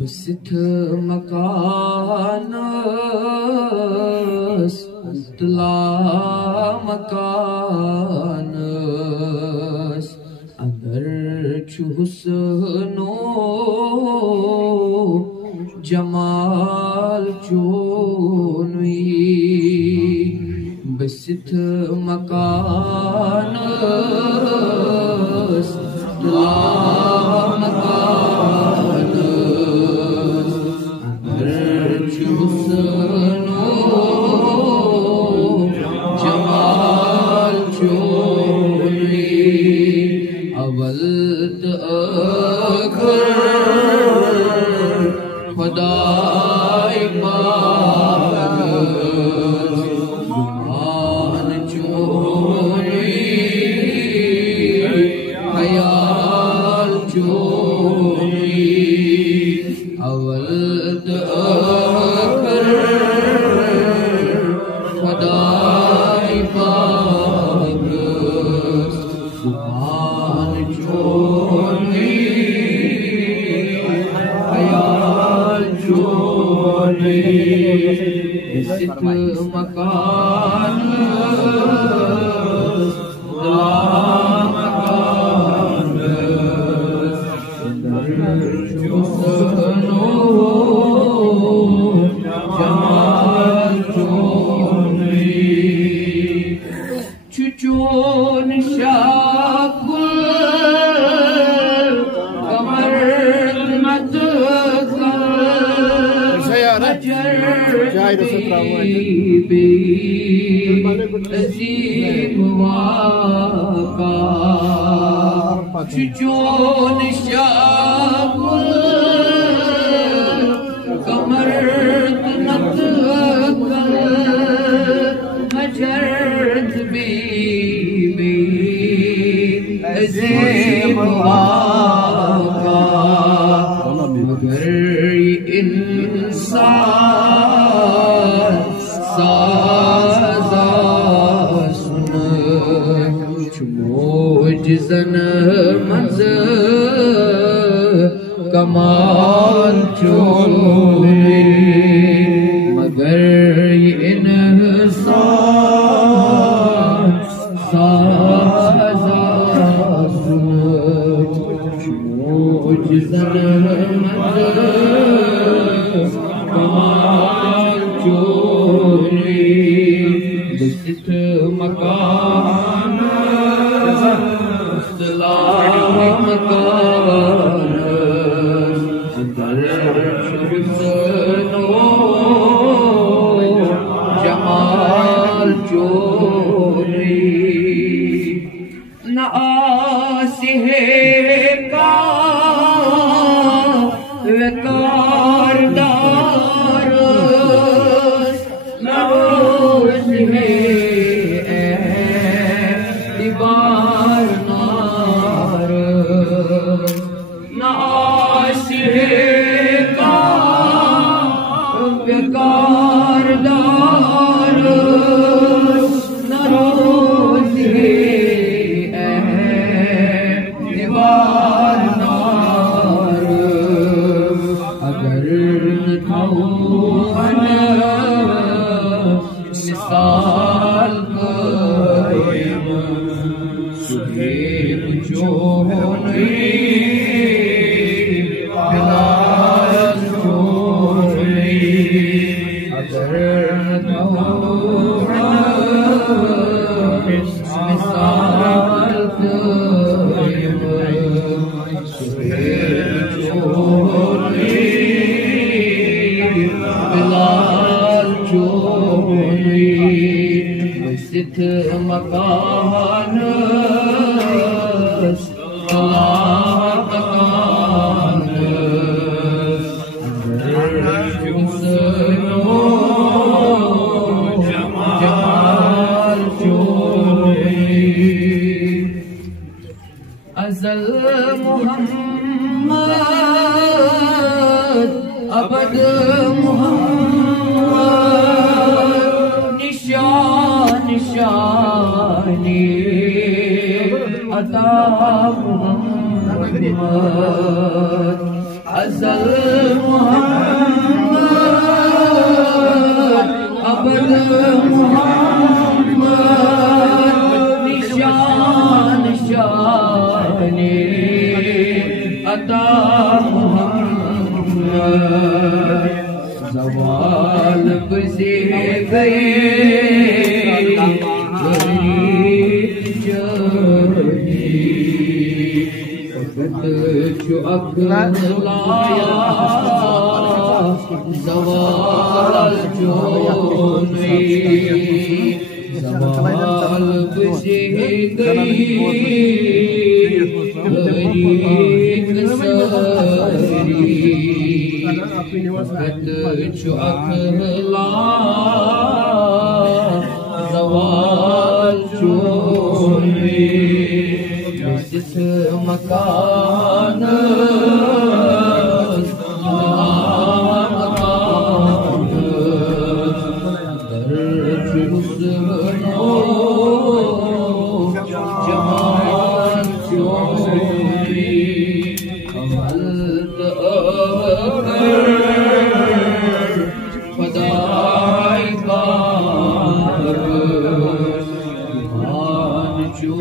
بسط مكانس طلع مكانس اندر چو حسنو جمال چونوی بسط مكانس طلع कमाल चोरी मगर ये इंसान साज़ मुझज़न कमाल चोरी बसित मकान जमाल चोरी न आसिहे का वकारदार न रोज़ है दीवार नार न आसिहे का वकारदार न रोज़ है दीवार नार अगर न थाऊं मिसाल सुहेब जो होनी बिलाल छोड़ी अगर मिसाल सुहेब जो होनी बिलाल छोड़ी बसित मकान अज़ल मुहम्मद अबद मुहम्मद निशान निशानी अता मुहम्मद अज़ल मोहम्मद अबद मोहम्मद निशान शाने अता मोहम्मद ज़वाल बसे गए जो ज़वाल जो ज़वाल बसे गई जो ज़वाल जो जिस मकान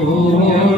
छोड़े